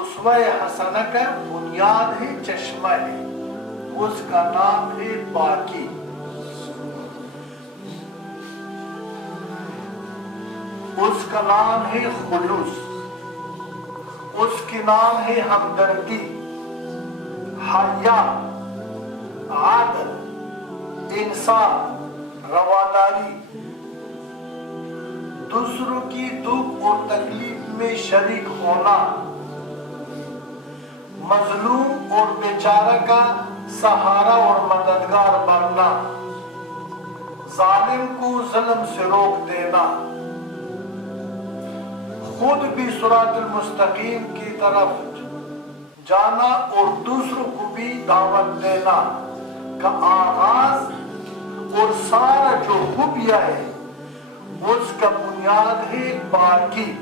اسوہ حسنہ کا بنیاد ہے، چشمہ ہے، اس کا نام ہے باقی، اس کا نام ہے خلوص، اس کے نام ہے ہمدردی، حیا، عادل، انصاف، رواداری، دوسروں کی دکھ اور تکلیف میں شریک ہونا، مظلوم اور بیچارہ کا سہارا اور مددگار بننا، ظالم کو ظلم سے روک دینا، خود بھی صراط المستقیم کی طرف جانا اور دوسروں کو بھی دعوت دینا کا آغاز اور سارا جو حکم ہے اس کا بنیاد ہے باقی۔